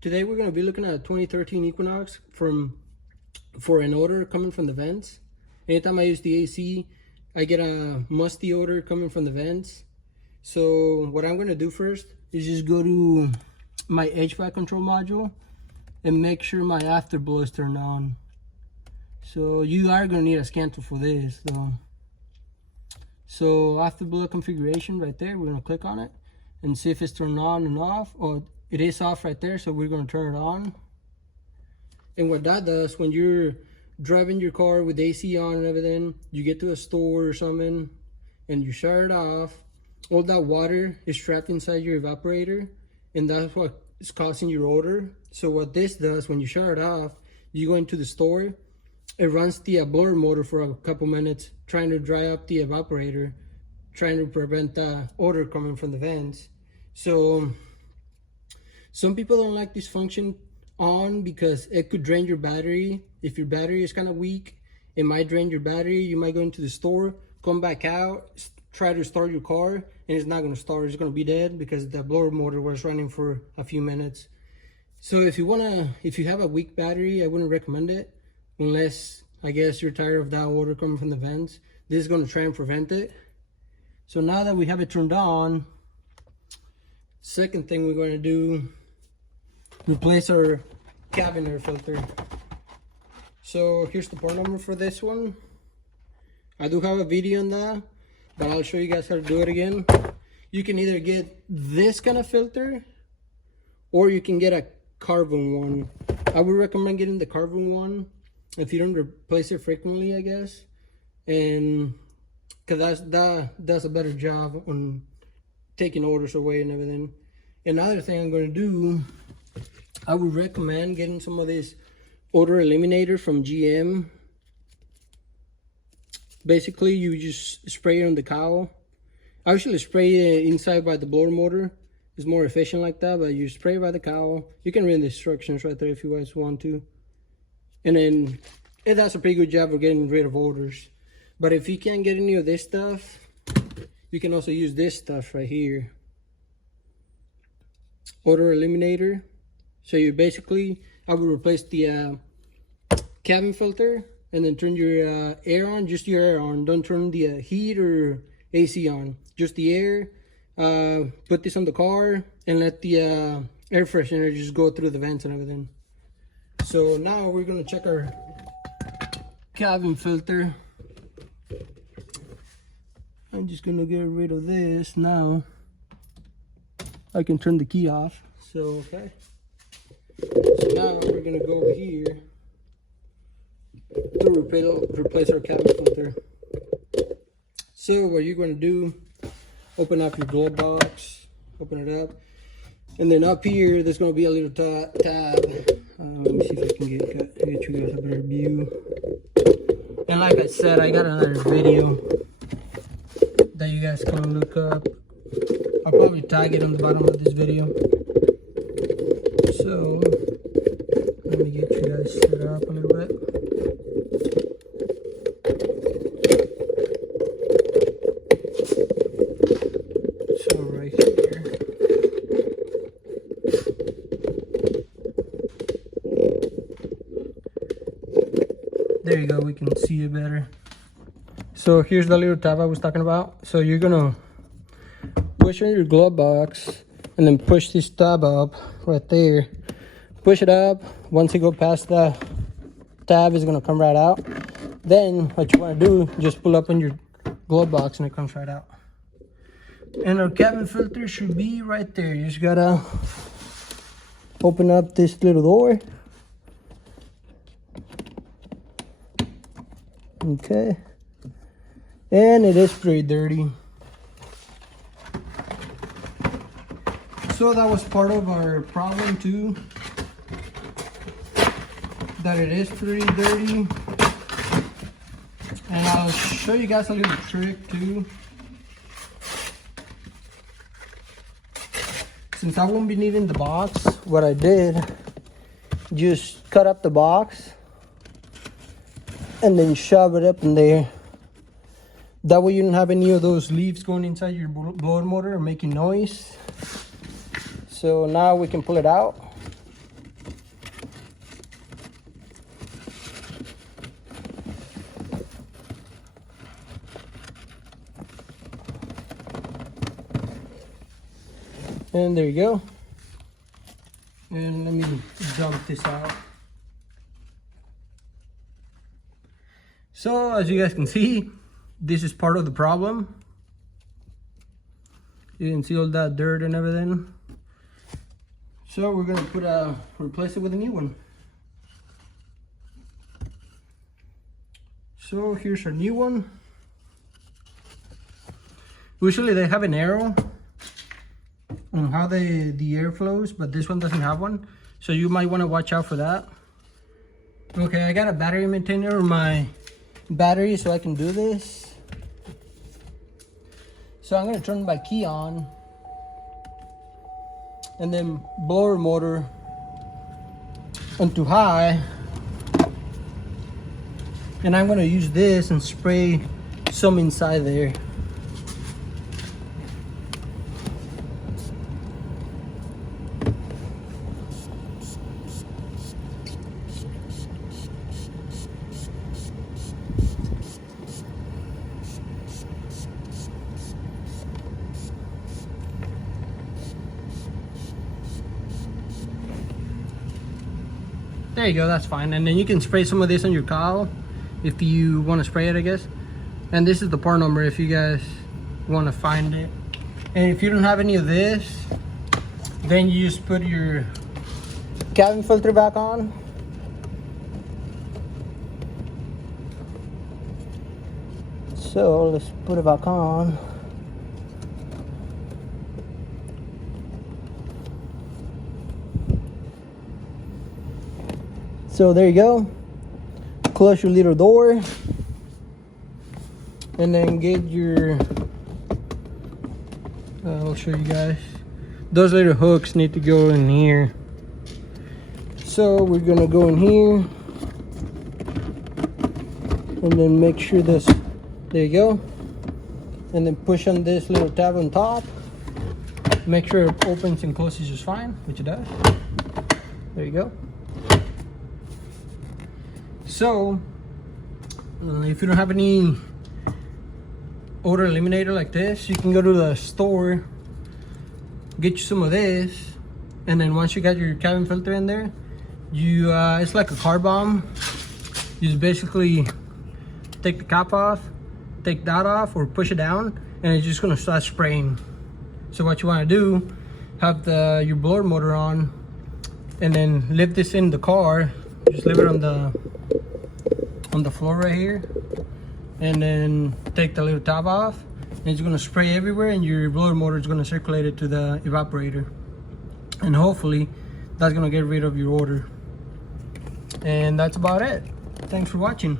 Today we're going to be looking at a 2013 Equinox for an odor coming from the vents. Anytime I use the AC, I get a musty odor coming from the vents. So what I'm going to do first is just go to my HVAC control module and make sure my afterblow is turned on. So you are going to need a scan tool for this though. So afterblow configuration right there, we're going to click on it and see if it's turned on and off. Or it is off right there, so we're going to turn it on. And what that does, when you're driving your car with AC on and everything, you get to a store or something and you shut it off, all that water is trapped inside your evaporator, and that's what is causing your odor. So what this does, when you shut it off, you go into the store, it runs the blower motor for a couple minutes, trying to dry up the evaporator, trying to prevent the odor coming from the vents. So some people don't like this function on because it could drain your battery. If your battery is kind of weak, it might drain your battery. You might go into the store, come back out, try to start your car, and it's not going to start. It's going to be dead because the blower motor was running for a few minutes. So if you have a weak battery, I wouldn't recommend it unless, I guess, you're tired of that odor coming from the vents. This is going to try and prevent it. So now that we have it turned on, second thing we're going to do, replace our cabin air filter. So here's the part number for this one. I do have a video on that, but I'll show you guys how to do it again. You can either get this kind of filter or you can get a carbon one. I would recommend getting the carbon one if you don't replace it frequently, I guess, and because that does a better job on taking odors away and everything. Another thing I'm going to do, I would recommend getting some of this odor eliminator from GM. Basically, you just spray it on the cowl. I usually spray it inside by the blower motor. It's more efficient like that, but you spray it by the cowl. You can read the instructions right there if you guys want to. And then it does a pretty good job of getting rid of odors. But if you can't get any of this stuff, you can also use this stuff right here. Odor eliminator. So you basically, I would replace the cabin filter and then turn your air on, just your air on. Don't turn the heat or AC on, just the air. Put this on the car and let the air freshener just go through the vents and everything. So now we're gonna check our cabin filter. I'm just gonna get rid of this now. I can turn the key off. So okay. So now we're gonna go over here to replace our cabin filter. So what you're gonna do, open up your glove box, open it up, and then up here there's gonna be a little tab. Let me see if I can get you guys a better view. And like I said, I got another video that you guys can look up. I'll probably tag it on the bottom of this video. So let me get you guys set up a little bit. So right here, there you go, we can see it better. So here's the little tab I was talking about. So you're gonna push on your glove box and then push this tab up right there. Push it up. Once you go past the tab, it's gonna come right out. Then what you wanna do, just pull up on your glove box and it comes right out. And our cabin filter should be right there. You just gotta open up this little door. Okay. And it is pretty dirty. So that was part of our problem too, that it is pretty dirty. And I'll show you guys a little trick too. Since I won't be needing the box, what I did, just cut up the box and then shove it up in there. That way you don't have any of those leaves going inside your blower motor or making noise. So now we can pull it out. And there you go. And let me dump this out. So as you guys can see, this is part of the problem. You can see all that dirt and everything. So we're gonna replace it with a new one. So here's our new one. Usually they have an arrow on how the air flows, but this one doesn't have one. So you might want to watch out for that. Okay, I got a battery maintainer on my battery so I can do this. So I'm gonna turn my key on and then blower motor onto high. And I'm gonna use this and spray some inside there. There you go, that's fine. And then you can spray some of this on your cowl if you want to spray it, I guess. And this is the part number if you guys want to find it. And if you don't have any of this, then you just put your cabin filter back on. So let's put it back on. So there you go. Close your little door and then get your I'll show you guys. Those little hooks need to go in here. So we're gonna go in here and then make sure this, there you go, and then push on this little tab on top. Make sure it opens and closes just fine, which it does. There you go. So if you don't have any odor eliminator like this, you can go to the store, get you some of this, and then once you got your cabin filter in there, you it's like a car bomb. You just basically take the cap off, take that off, or push it down, and it's just gonna start spraying. So what you want to do, have your blower motor on, and then lift this in the car. Just leave it on the floor right here, and then take the little tab off, and it's going to spray everywhere, and your blower motor is going to circulate it to the evaporator, and hopefully that's going to get rid of your odor. And that's about it. Thanks for watching.